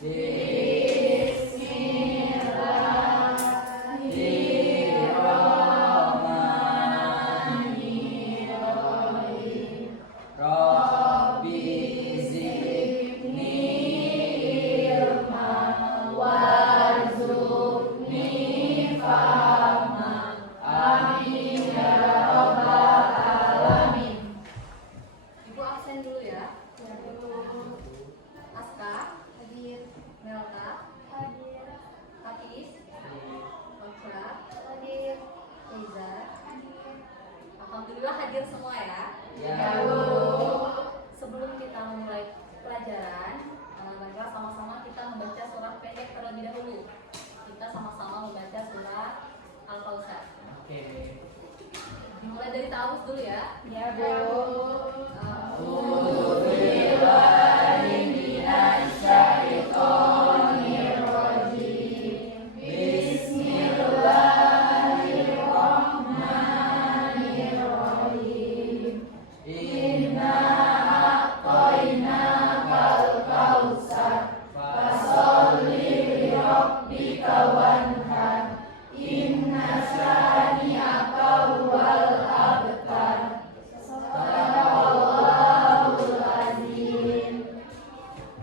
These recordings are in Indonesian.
Bismillahirrahmanirrahim. Rabbi zidni ilma warzuqni fahma. Amin ya rabbal alamin. Ibu absen dulu ya. Aska hadir, Melka hadir, Hafiz Okra hadir, Reza hadir. Alhamdulillah hadir semua ya. Ya, Bu. Sebelum kita memulai pelajaran, marilah sama-sama kita membaca surah pendek terlebih dahulu. Kita sama-sama membaca surah Al-Kautsar. Oke. Dimulai dari ta'awudz dulu ya. Ya, Bu. Bismillahirrahmanirrahim. Inna a'tainakal kautsar fasholli li rabbika wanhar. Inna syani'aka huwal abtar. Sadaqallahul azim.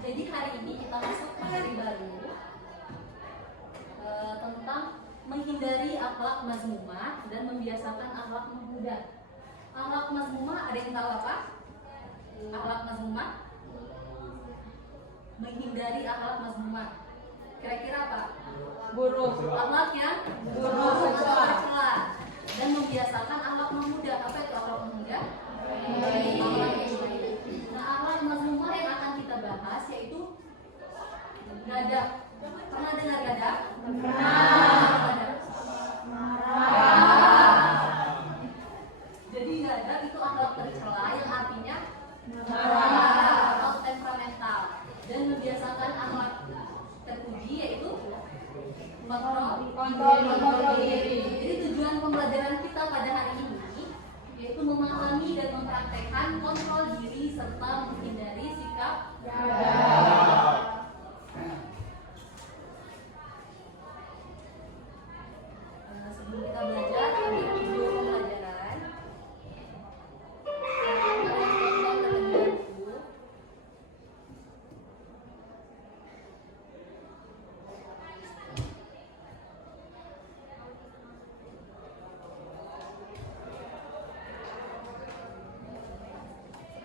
Jadi hari ini kita masuk materi baru tentang menghindari akhlak mazmumah dan membiasakan akhlak muda. Akhlak mazmumah ada yang tahu apa? Akhlak mazmumah? Menghindari akhlak mazmumah. Kira-kira apa? Buruk. Akhlak yang buruk atau tercela. Dan membiasakan akhlak memuda. Apa itu akhlak memuda? Akhlak yang baik. Nah, akhlak mazmumah yang akan kita bahas yaitu gadab. Pernah dengar gadab? Pernah. Jadi gadab itu akhlak tercela yang artinya marah atau temperamental, dan membiasakan akhlak terpuji yaitu kontrol diri. Jadi tujuan pembelajaran kita pada hari ini yaitu memahami dan mempraktekkan kontrol diri serta menghindari sikap gadab. Sebelum kita belajar, ambil video pembelajaran.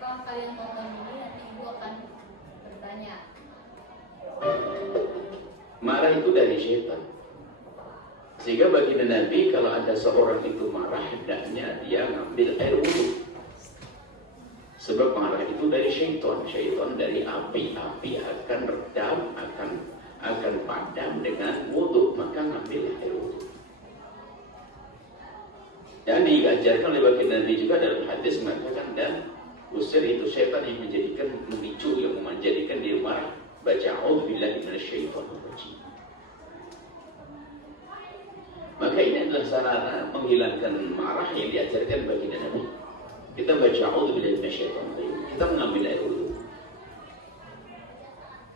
Setelah kalian tonton ini, nanti ibu akan bertanya. Marah itu dari syaitan. Sehingga baginda Nabi kalau ada seorang itu marah, hendaknya dia ngambil air wudhu. Sebab marah itu dari syaitan. Syaitan dari api. Api akan redam, akan padam dengan wudhu. Maka ngambil air wudhu. Dan diajarkan oleh baginda Nabi juga dalam hadis mengatakan, dan usir itu syaitan yang memicu, yang menjadikan dia marah. Baca a'udzubillahi minasyaitonir rajim. Maka ini adalah sarana menghilangkan marah yang diajarkan baginda Nabi. Kita baca a'udzubillahi minasyaitonir rajim. Kita mengambil air wudhu.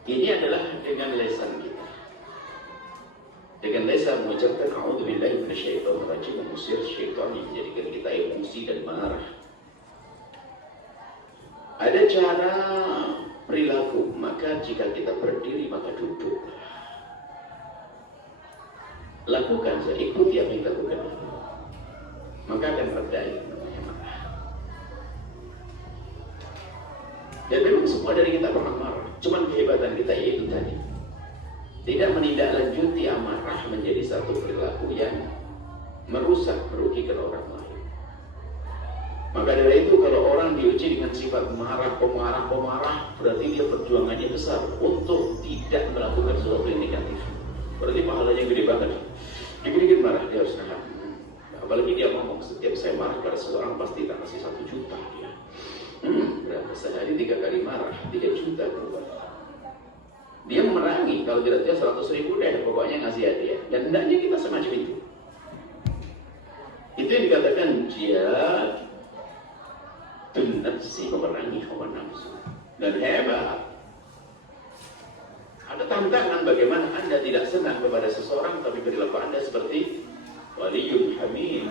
Ini adalah dengan lisan kita. Dengan lisan mengucapkan a'udzubillahi minasyaitonir rajim, mengusir syaitan yang menjadikan kita emosi dan marah. Ada cara perilaku, maka jika kita berdiri maka duduk. Lakukan saja, ikuti apa yang dilakukan, maka akan reda namanya marah. Dan memang semua dari kita pernah marah, cuman kehebatan kita yaitu tadi, tidak menindaklanjuti amarah menjadi satu perilaku yang merusak, merugikan orang lain. Maka dari itu kalau orang diuji dengan sifat marah, pemarah, berarti dia perjuangannya besar untuk tidak melakukan sesuatu yang negatif. Berarti pahalanya gede banget. Dikit-dikit marah dia harus nahan. Apalagi dia ngomong, setiap saya marah pada seseorang pasti tak kasih 1 juta dia. Berapa sehari 3 kali marah, 3 juta berubah. Dia memerangi, kalau tidak dia 100.000 deh, pokoknya ngasih hadiah. Dan hendaknya kita semacam itu. Itu yang dikatakan jihad nafsi, memerangi hawa nafsu. Dan hebat. Ada tantangan bagaimana Anda tidak senang kepada seseorang tapi perilaku Anda seperti waliyul hamim,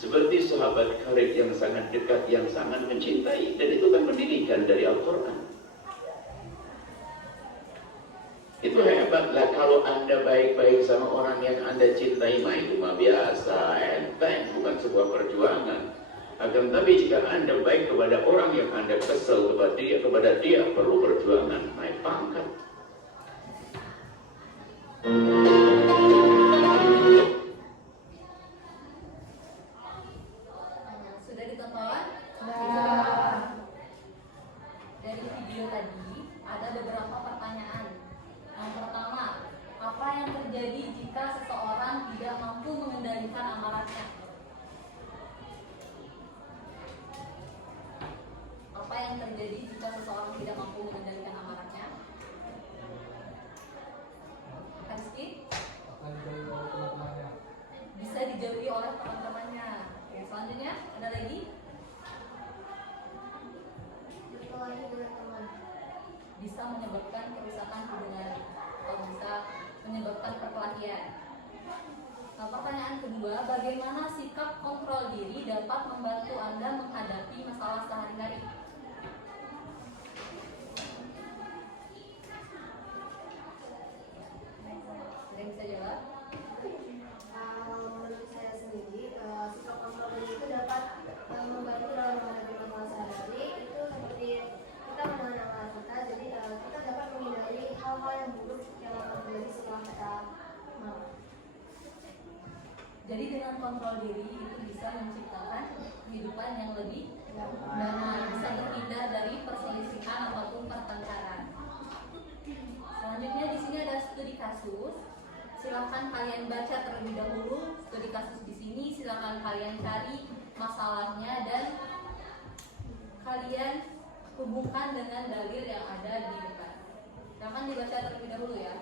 seperti sahabat karib yang sangat dekat, yang sangat mencintai. Dan itu kan pendidikan dari Al-Quran. Itu hebatlah kalau Anda baik-baik sama orang yang Anda cintai, itu mah biasa, enteng, bukan sebuah perjuangan. Akan tapi jika Anda baik kepada orang yang Anda kesel kepada dia perlu perjuangan, naik pangkat. Sudah ditonton? Dari video tadi ada beberapa pertanyaan. Yang pertama, apa yang terjadi jika seseorang tidak mampu mengendalikan amarahnya? Apa yang terjadi jika seseorang tidak mampu mengendalikan amarahnya? Rizky? Bisa dijauhi oleh teman-temannya. Oke, selanjutnya ada lagi? Bisa menyebabkan kerusakan hubungan atau bisa menyebabkan perkelahian. Nah, pertanyaan kedua, bagaimana sikap kontrol diri dapat membantu Anda menghadapi masalah sehari-hari? Ada yang bisa jawab? Menurut saya sendiri, sikap kontrol diri itu dapat membantu dalam menghadapi masalah sehari-hari. Itu seperti kita menahan amarah kita, jadi kita dapat menghindari hal-hal yang buruk yang akan terjadi setelah kita marah. Jadi dengan kontrol diri itu bisa menciptakan kehidupan yang lebih damai, bisa terhindar dari perselisihan ataupun pertengkaran. Selanjutnya di sini ada studi kasus. Silakan kalian baca terlebih dahulu studi kasus di sini. Silakan kalian cari masalahnya dan kalian hubungkan dengan dalil yang ada di depan. Silakan dibaca terlebih dahulu ya.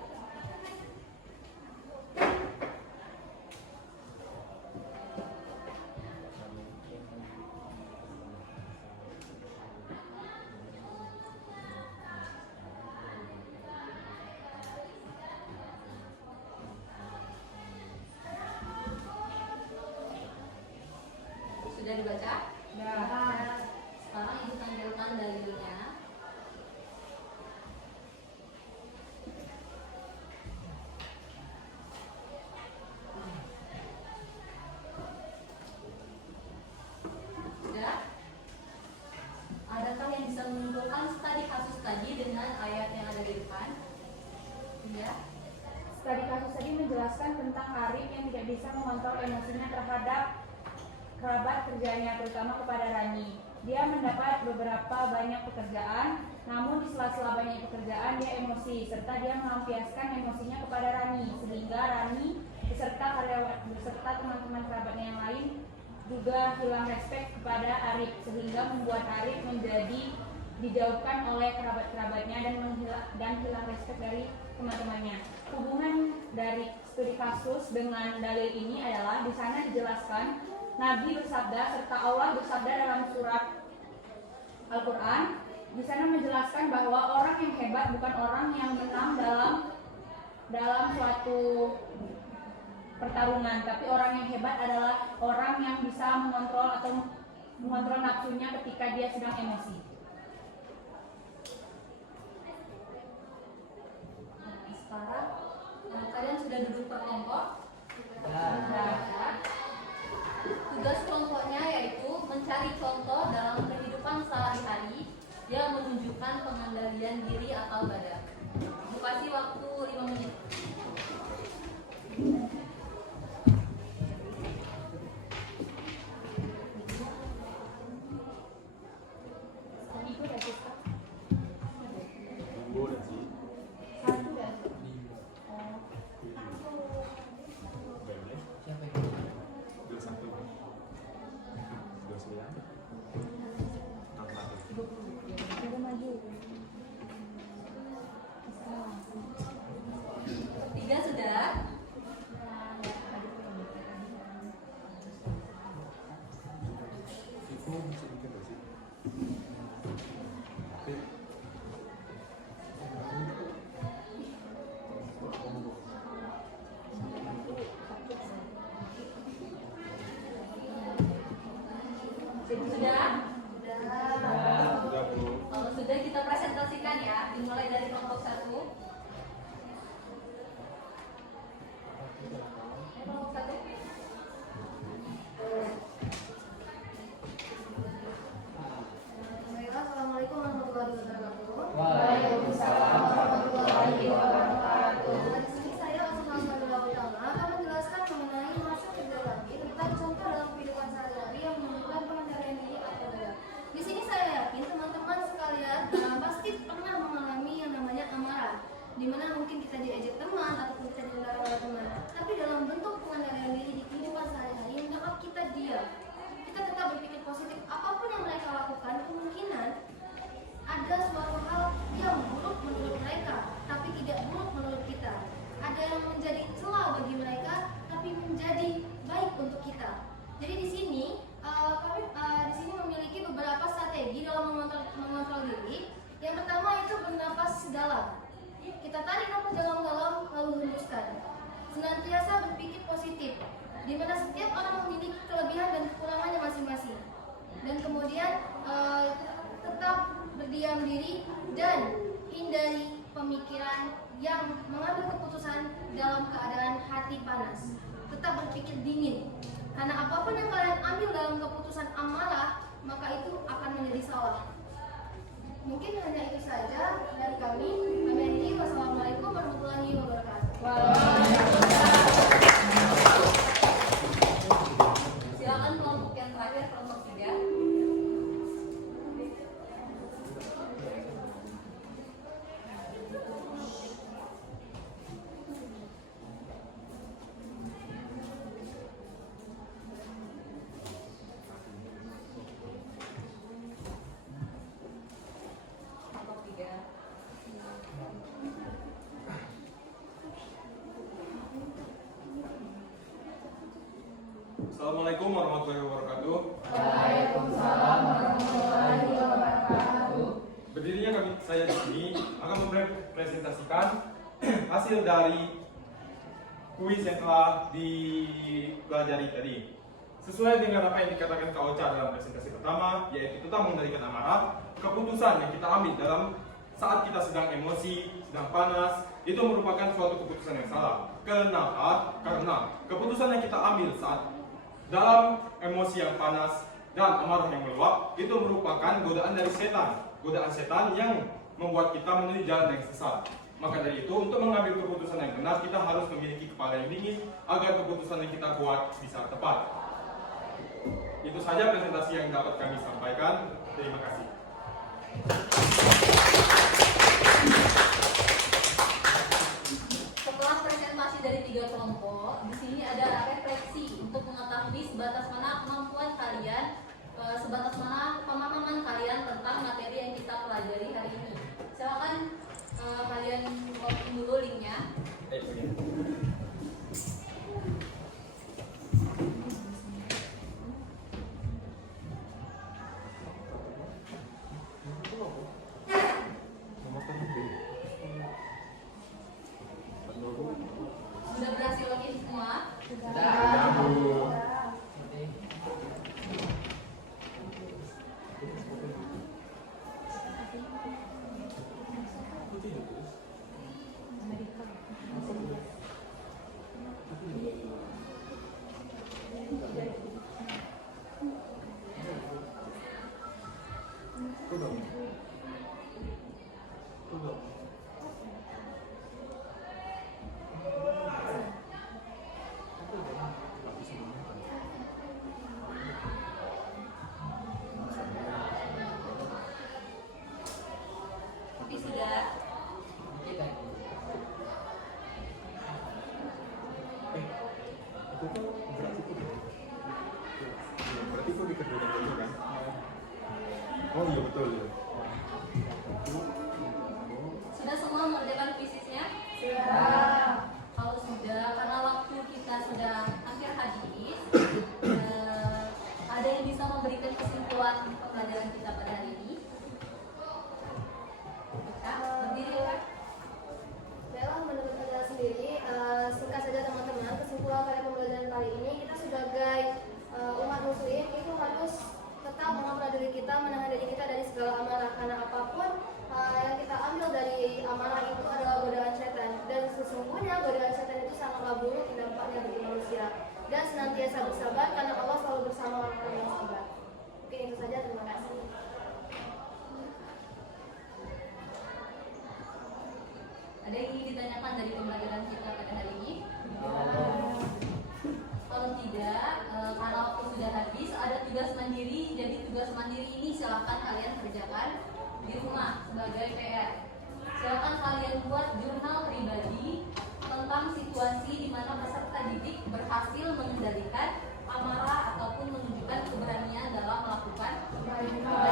Sudah dibaca? Sekarang ibu tampilkan dalilnya. Sudah? Adakah yang bisa menyimpulkan studi kasus tadi dengan ayat yang ada di depan? Ya. Studi kasus tadi menjelaskan tentang Arif yang tidak bisa mengontrol emosinya terhadap kerabat kerjanya, terutama kepada Rani. Dia mendapat beberapa banyak pekerjaan, namun di sela-sela banyak pekerjaan dia emosi, serta dia melampiaskan emosinya kepada Rani, sehingga Rani beserta teman-teman kerabatnya yang lain juga hilang respek kepada Arif, sehingga membuat Arif menjadi dijauhkan oleh kerabat-kerabatnya dan hilang respek dari teman-temannya. Hubungan dari studi kasus dengan dalil ini adalah di sana dijelaskan Nabi bersabda serta Allah bersabda dalam surat Al-Quran. Di sana menjelaskan bahwa orang yang hebat bukan orang yang menang dalam suatu pertarungan, tapi orang yang hebat adalah orang yang bisa mengontrol nafsunya ketika dia sedang emosi. Sekarang kalian sudah duduk per kelompok? Tugas kelompoknya yaitu mencari contoh dalam kehidupan sehari-hari yang menunjukkan pengendalian diri atau badan. Ibu kasih waktu 5 menit. dimana mungkin kita diajak teman ataupun kita dilarang oleh teman, tapi dalam bentuk pengendalian diri di kehidupan sehari-hari yang dapat kita diam, kita tetap berpikir positif. Apapun yang mereka lakukan, kemungkinan ada suatu hal yang buruk menurut mereka, tapi tidak buruk menurut kita. Ada yang menjadi celah bagi mereka, tapi menjadi baik untuk kita. Jadi di sini kami di sini memiliki beberapa strategi dalam mengontrol diri. Yang pertama itu bernapas dalam. Kita tarik nafas dalam-dalam lalu hembuskan. Senantiasa berpikir positif, di mana setiap orang memiliki kelebihan dan kekurangannya masing-masing. Dan kemudian tetap berdiam diri dan hindari pemikiran yang mengambil keputusan dalam keadaan hati panas. Tetap berpikir dingin, karena apapun yang kalian ambil dalam keputusan amarah, maka itu akan menjadi salah. Mungkin hanya itu saja dari kami. Kami akhiri. Wassalamualaikum warahmatullahi wabarakatuh. Silakan kelompok yang terakhir, kelompok 3. Assalamualaikum warahmatullahi wabarakatuh. Waalaikumsalam warahmatullahi wabarakatuh. Berdirinya saya di sini akan mempresentasikan hasil dari kuis yang telah dipelajari tadi. Sesuai dengan apa yang dikatakan Kak Ocha dalam presentasi pertama, yaitu tentang mengendalikan amarah, keputusan yang kita ambil dalam saat kita sedang emosi, sedang panas, itu merupakan suatu keputusan yang salah. Kenapa? Karena keputusan yang kita ambil saat dalam emosi yang panas dan amarah yang meluap itu merupakan godaan dari setan. Godaan setan yang membuat kita menuju jalan yang sesat. Maka dari itu, untuk mengambil keputusan yang benar, kita harus memiliki kepala yang dingin agar keputusan yang kita buat bisa tepat. Itu saja presentasi yang dapat kami sampaikan. Terima kasih. Setelah presentasi dari 3 kelompok, di sini ada refleksi untuk mengetahui sebatas mana kemampuan kalian, sebatas mana pemahaman kalian tentang materi yang kita pelajari hari ini. Silakan kalian login dulu linknya. Sudah berhasil login semua? Berarti kok dikerjakan dulu kan? Oh iya betul ya. Sudah semua mengerjakan fisiknya? Sudah. Kalau sudah, karena waktu kita sudah hampir habis, ada yang bisa memberikan kesimpulan pembelajaran kita pada hari ini? Kak, berdiri ya Kak. Baiklah, menurut saya sendiri, singkat saja teman-teman, kesimpulan pada pembelajaran kali ini, kita sebagai umat muslim itu harus tetap mengontrol diri kita, menahan diri kita dari segala amarah, karena apapun yang kita ambil dari amarah itu adalah godaan setan, dan sesungguhnya godaan setan itu sangatlah buruk dampaknya bagi manusia. Dan senantiasa bersabar karena Allah selalu bersama orang-orang yang sabar. Mungkin itu saja, terima kasih. Ada yang ingin ditanyakan dari pembelajaran kita pada hari ini? Kalau tidak, karena waktu sudah habis, ada tugas mandiri. Jadi tugas mandiri ini silakan kalian kerjakan di rumah sebagai PR. Silakan kalian buat jurnal pribadi tentang situasi di mana peserta didik berhasil mengendalikan amarah ataupun menunjukkan keberanian dalam melakukan kebaikan.